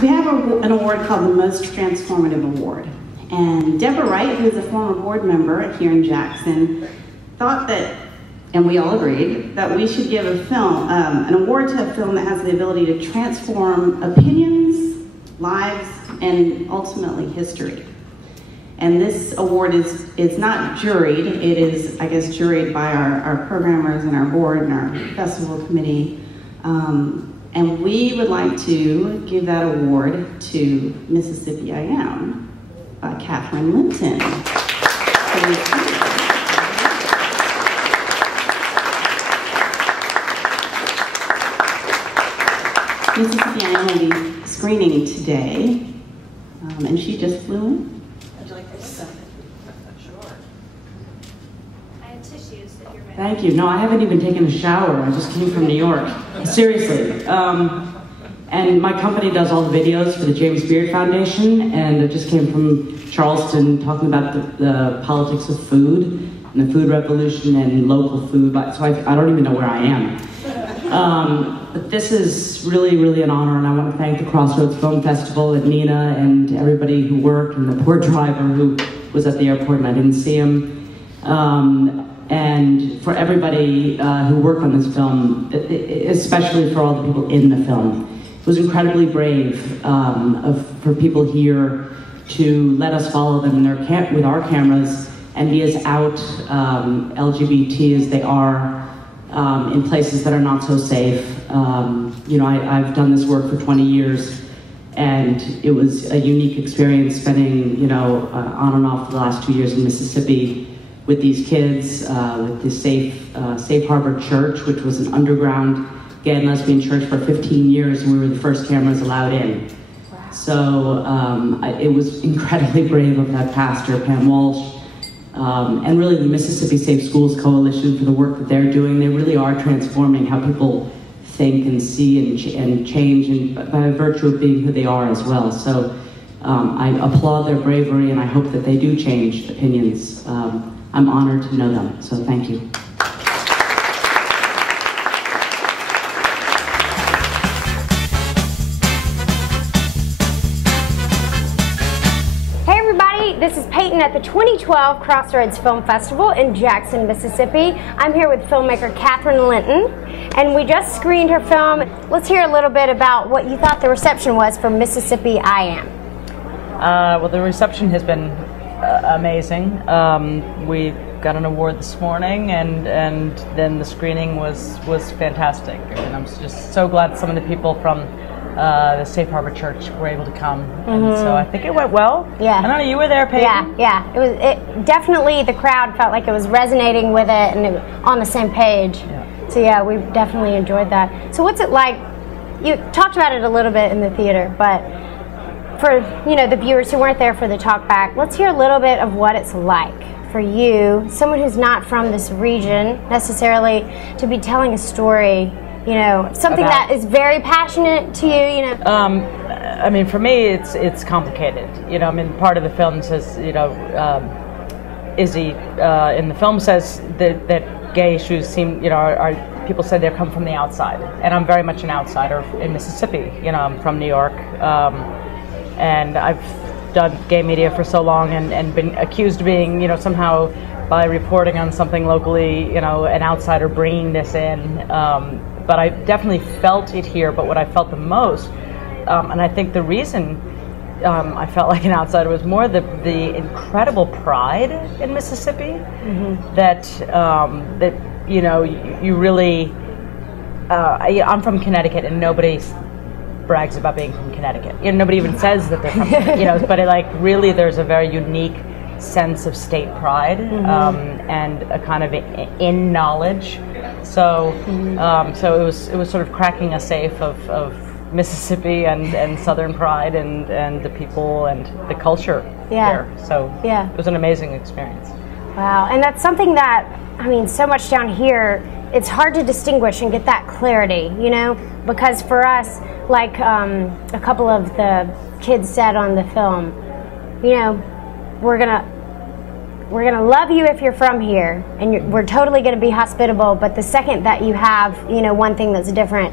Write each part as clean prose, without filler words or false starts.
We have an award called the Most Transformative Award. And Deborah Wright, who is a former board member here in Jackson, thought that, and we all agreed, that we should give a film, an award to a film that has the ability to transform opinions, lives, and ultimately history. And this award is not juried, it is, I guess, juried by our programmers and our board and our festival committee. And we would like to give that award to Mississippi I Am by Katherine Linton. Mississippi I Am will be screening today, and she just flew in. Would you like this? Sure. I have tissues if you're ready. Thank you. No, I haven't even taken a shower. I just came from New York. Seriously. And my company does all the videos for the James Beard Foundation, and I just came from Charleston talking about the politics of food and the food revolution and local food. So I don't even know where I am. But this is really, really an honor, and I want to thank the Crossroads Film Festival and Nina and everybody who worked, and the poor driver who was at the airport and I didn't see him. And for everybody who worked on this film, especially for all the people in the film. It was incredibly brave for people here to let us follow them with our cameras and be as out LGBT as they are in places that are not so safe. You know, I've done this work for 20 years, and it was a unique experience spending, you know, on and off for the last 2 years in Mississippi with these kids, with the Safe Harbor Church, which was an underground gay and lesbian church for 15 years, and we were the first cameras allowed in. Wow. So it was incredibly brave of that pastor, Pam Walsh, and really the Mississippi Safe Schools Coalition for the work that they're doing. They really are transforming how people think and see and change, and by virtue of being who they are as well. So I applaud their bravery, and I hope that they do change opinions. I'm honored to know them, so thank you. This is Peyton at the 2012 Crossroads Film Festival in Jackson, Mississippi. I'm here with filmmaker Katherine Linton, and we just screened her film. Let's hear a little bit about what you thought the reception was for Mississippi I Am. Well, the reception has been amazing. We got an award this morning, and then the screening was fantastic. And I'm just so glad some of the people from the Safe Harbor Church were able to come, and so I think it went well. Yeah. I don't know, you were there, Peyton? Yeah. It definitely, the crowd felt like it was resonating with it, and it was on the same page. Yeah. So yeah, we definitely enjoyed that. So what's it like? You talked about it a little bit in the theater, but for the viewers who weren't there for the talk back, let's hear a little bit of what it's like for you, someone who's not from this region necessarily, to be telling a story. Something that is very passionate to you, I mean, for me, it's complicated. I mean, part of the film says, Izzy in the film says that gay issues seem, people say they come from the outside, and I'm very much an outsider in Mississippi. I'm from New York, and I've done gay media for so long, and been accused of being, somehow by reporting on something locally, an outsider bringing this in. But I definitely felt it here. But what I felt the most, and I think the reason I felt like an outsider was more the incredible pride in Mississippi. Mm-hmm. That you really. I'm from Connecticut, and nobody brags about being from Connecticut. Nobody even says that they're from. But really, there's a very unique sense of state pride, mm-hmm. And a kind of in knowledge. So, so it was sort of cracking a safe of Mississippi and Southern pride and the people and the culture there. So it was an amazing experience. Wow, and that's something that, I mean, so much down here, it's hard to distinguish and get that clarity, because for us, like a couple of the kids said on the film, we're gonna love you if you're from here, and we're totally gonna be hospitable, but the second that you have, one thing that's different,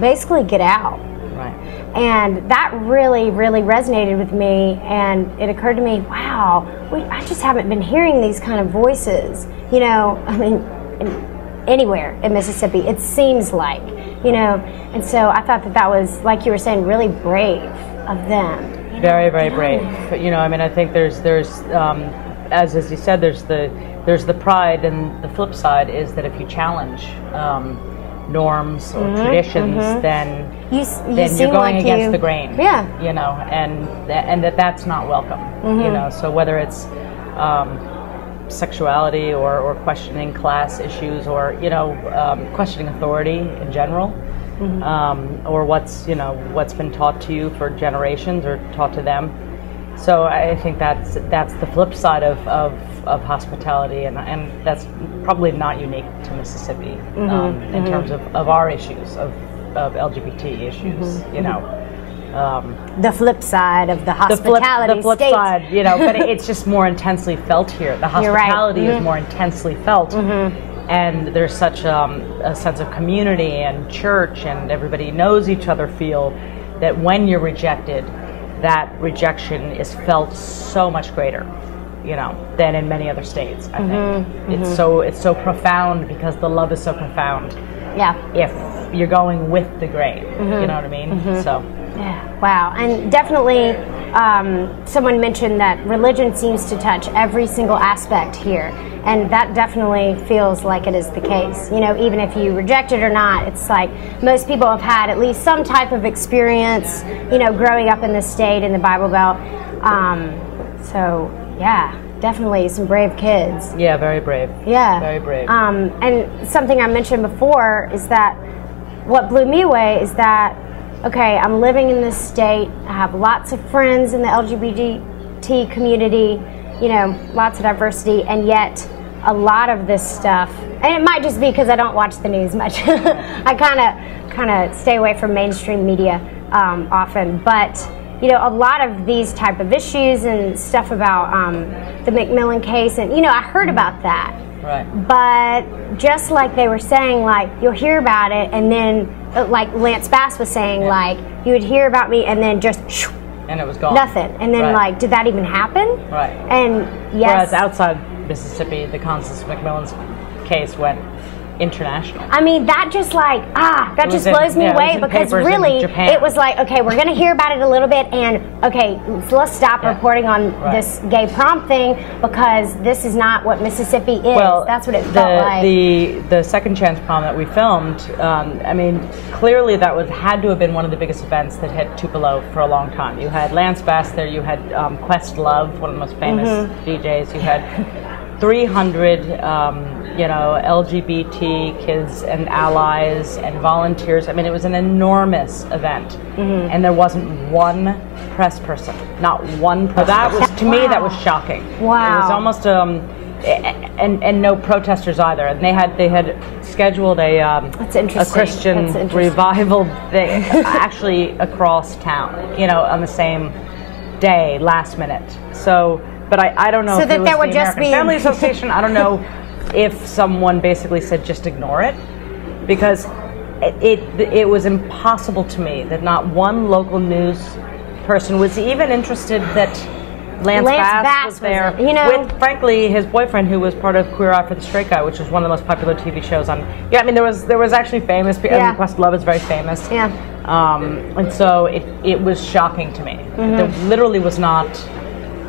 basically get out. Right. And that really, really resonated with me, and it occurred to me, wow, I just haven't been hearing these kind of voices, you know, I mean, anywhere in Mississippi, it seems like, you know, and so I thought that was, like you were saying, really brave of them. Very, very brave. But, you know, I mean, I think there's as you said, there's the pride, and the flip side is that if you challenge norms or traditions, then you're going against the grain. Yeah. You know, and that's not welcome. You know, so whether it's sexuality or questioning class issues, or you know, questioning authority in general, or what's been taught to you for generations or taught to them. So I think that's the flip side of hospitality, and that's probably not unique to Mississippi in terms of our issues of LGBT issues. You know, the flip side of the hospitality the flip state. side, you know, but it's just more intensely felt here. The hospitality is more intensely felt. And there's such a sense of community and church, and everybody knows each other, feel that when you're rejected, that rejection is felt so much greater, you know, than in many other states. I think it's so profound because the love is so profound. Yeah. If you're going with the grain, you know what I mean? So. Yeah. Wow. And definitely, someone mentioned that religion seems to touch every single aspect here. And that definitely feels like it is the case. You know, even if you reject it or not, it's like most people have had at least some type of experience, you know, growing up in the state, in the Bible Belt. So, yeah, definitely some brave kids. Yeah, very brave. Yeah. Very brave. And something I mentioned before is that what blew me away is that, okay, I'm living in this state, I have lots of friends in the LGBT community, you know, lots of diversity, and yet a lot of this stuff, and it might just be because I don't watch the news much. I kind of stay away from mainstream media often, but you know, a lot of these type of issues and stuff about the McMillan case, and you know, I heard about that. Right. But just like they were saying, like you'll hear about it, and then like Lance Bass was saying, like you would hear about me, and then just. And it was gone. Nothing. And then, like, did that even happen? Right. And yes. Whereas outside Mississippi, the Constance McMillan's case went international. I mean, that just like, that just blows me away, because really, it was like, okay, we're going to hear about it a little bit, and okay, let's stop reporting on this gay prom thing, because this is not what Mississippi is. Well, that's what it felt like. The Second Chance prom that we filmed, I mean, clearly that had to have been one of the biggest events that hit Tupelo for a long time. You had Lance Bass there, you had Questlove, one of the most famous DJs, you had 300 you know, LGBT kids and allies and volunteers. I mean, it was an enormous event, and there wasn't one press person, not one press person. That was, to me, that was shocking. Wow. It was almost and no protesters either. And they had scheduled a Christian revival thing actually across town, you know, on the same day, last minute. So, but I don't know. So if that it was there would the just American be Family Association. I don't know if someone basically said just ignore it, because it was impossible to me that not one local news person was even interested that Lance Bass was there, you know, with, frankly, his boyfriend, who was part of Queer Eye for the Straight Guy, which was one of the most popular TV shows on. Yeah, I mean, there was actually famous. Yeah. Questlove is very famous. Yeah. And so it was shocking to me. There literally was not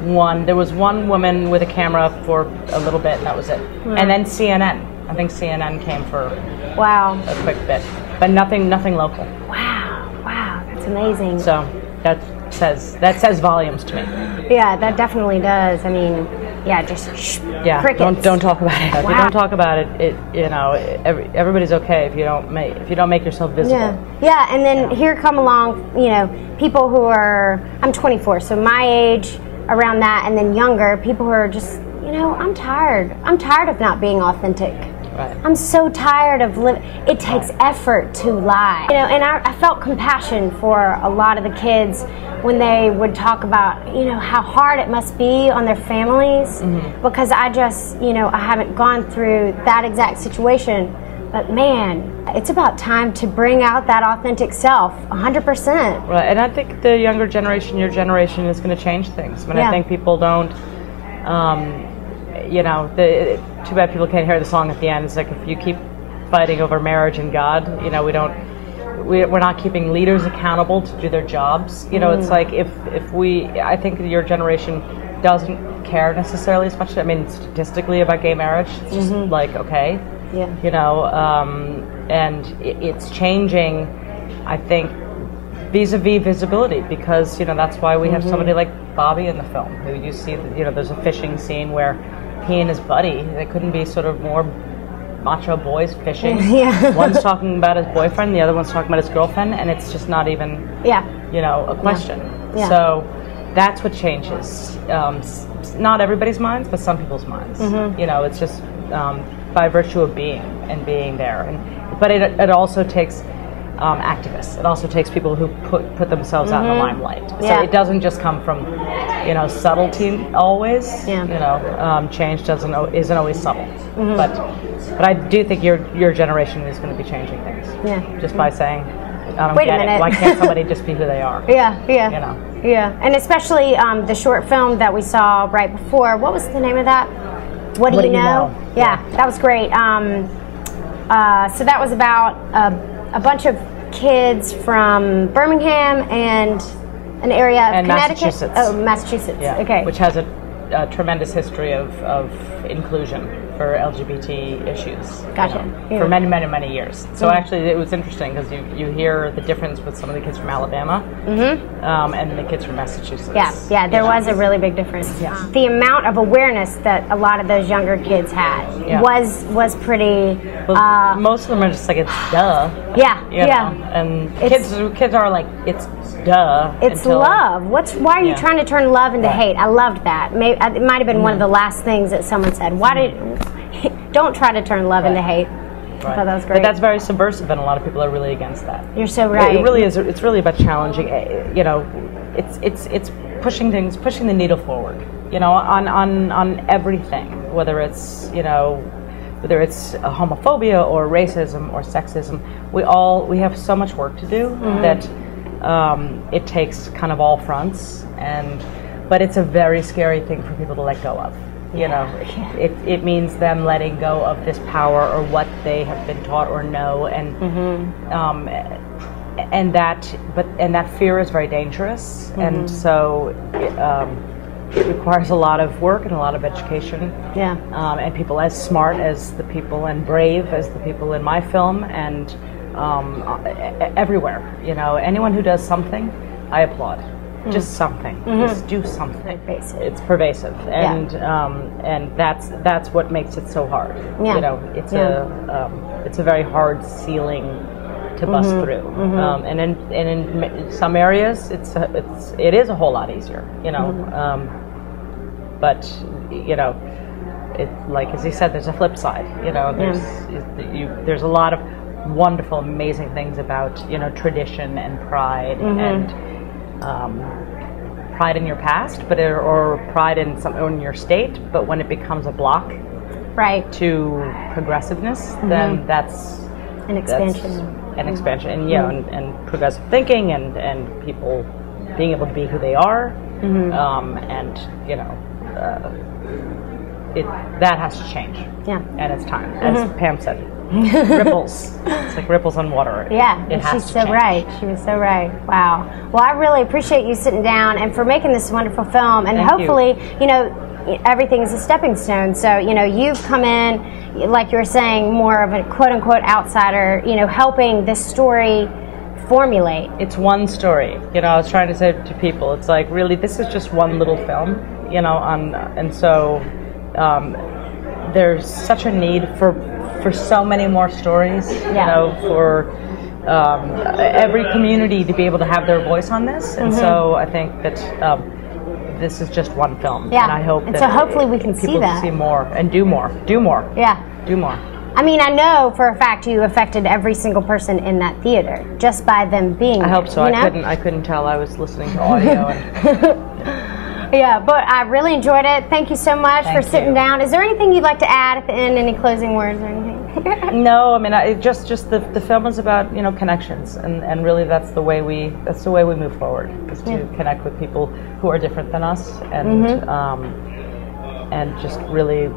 one. There was one woman with a camera for a little bit, and that was it. And then CNN. I think CNN came for a quick bit, but nothing local. Wow, that's amazing. So that says volumes to me. Yeah, that definitely does. I mean, just crickets. Don't talk about it. If you don't talk about it, you know, everybody's okay if you don't make yourself visible. Yeah, and then here come along, you know, people who are, I'm 24, so my age, around that, and then younger, people who are just, you know, I'm tired of not being authentic. Right. I'm so tired of living. It takes effort to lie. You know, and I felt compassion for a lot of the kids when they would talk about, you know, how hard it must be on their families, because I just, you know, I haven't gone through that exact situation, But man, it's about time to bring out that authentic self, 100%. Right, and I think the younger generation, your generation, is going to change things. I mean, I think people don't, too bad people can't hear the song at the end. It's like, if you keep fighting over marriage and God, we're not keeping leaders accountable to do their jobs. It's like, I think your generation doesn't care necessarily as much, statistically, about gay marriage. It's just like, okay. Yeah. And it's changing, I think, vis-a-vis visibility, because, that's why we have somebody like Bobby in the film, who you see, there's a fishing scene where he and his buddy, they couldn't be sort of more macho boys fishing. One's talking about his boyfriend, the other one's talking about his girlfriend, and it's just not even, a question. Yeah. So that's what changes. Not everybody's minds, but some people's minds. It's just by virtue of being there. But it also takes activists. It also takes people who put themselves out in the limelight. So it doesn't just come from, subtlety always. Change isn't always subtle. But I do think your generation is going to be changing things. Just by saying, I don't get it. Why can't somebody just be who they are? Yeah, and especially the short film that we saw right before. What was the name of that? What do you know? Yeah, that was great. So that was about a bunch of kids from Birmingham and an area of Connecticut. Massachusetts. Oh, Massachusetts. Yeah. Okay. Which has a tremendous history of inclusion for LGBT issues. Gotcha. For many, many, many years. So actually, it was interesting, because you hear the difference with some of the kids from Alabama and the kids from Massachusetts. Yeah, there was a really big difference. The amount of awareness that a lot of those younger kids had was pretty. Well, most of them are just like, it's duh. And kids are like, it's duh. It's love. Why are you trying to turn love into hate? I loved that. It might have been one of the last things that someone said. Don't try to turn love into hate. Right. I thought that was great. But that's very subversive, and a lot of people are really against that. You're so right. It really is. It's really about challenging. It's pushing the needle forward. On everything, whether it's homophobia or racism or sexism. We have so much work to do that it takes kind of all fronts, but it's a very scary thing for people to let go of. It means them letting go of this power or what they have been taught or know, and that fear is very dangerous, and so it requires a lot of work and a lot of education. And people as smart as the people and brave as the people in my film, and everywhere. Anyone who does something, I applaud. Just something. Just do something. It's pervasive, and that's what makes it so hard. It's a very hard ceiling to bust through, and in some areas it is a whole lot easier. But it, like as you said, there's a flip side. There's a lot of wonderful, amazing things about tradition and pride and. Pride in your past, or pride in your state, but when it becomes a block, to progressiveness, then that's an expansion. And progressive thinking, and people being able to be who they are, that has to change. And it's time, as Pam said. Ripples. It's like ripples on water. She's so right. She was so right. Wow. Well, I really appreciate you sitting down and for making this wonderful film. And hopefully, everything is a stepping stone. So, you've come in, like you were saying, more of a quote-unquote outsider, helping this story formulate. It's one story. I was trying to say to people, it's like, really, this is just one little film, and so there's such a need for so many more stories, for every community to be able to have their voice on this. And so I think that this is just one film. And I hope that hopefully we can see that. See more and do more. Do more. Do more. I mean, I know for a fact you affected every single person in that theater just by them being there. I hope so. I couldn't tell. I was listening to audio. But I really enjoyed it. Thank you so much for sitting down. Is there anything you'd like to add at the end? Any closing words or anything? No, I mean, just the film is about connections, and really that's the way we move forward, is to connect with people who are different than us, and just really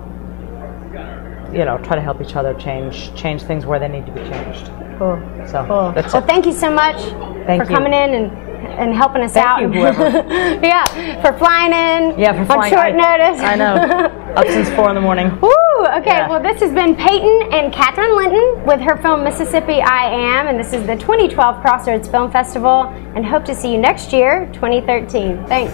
try to help each other change things where they need to be changed. Cool. So cool. That's well, it. thank you so much for coming in and helping us out. Thank you, whoever. Yeah, for flying in on short notice. I know. Up since 4 in the morning. Woo! Okay, Yeah. well, this has been Peyton and Katherine Linton with her film Mississippi I Am, and this is the 2012 Crossroads Film Festival, and hope to see you next year, 2013. Thanks.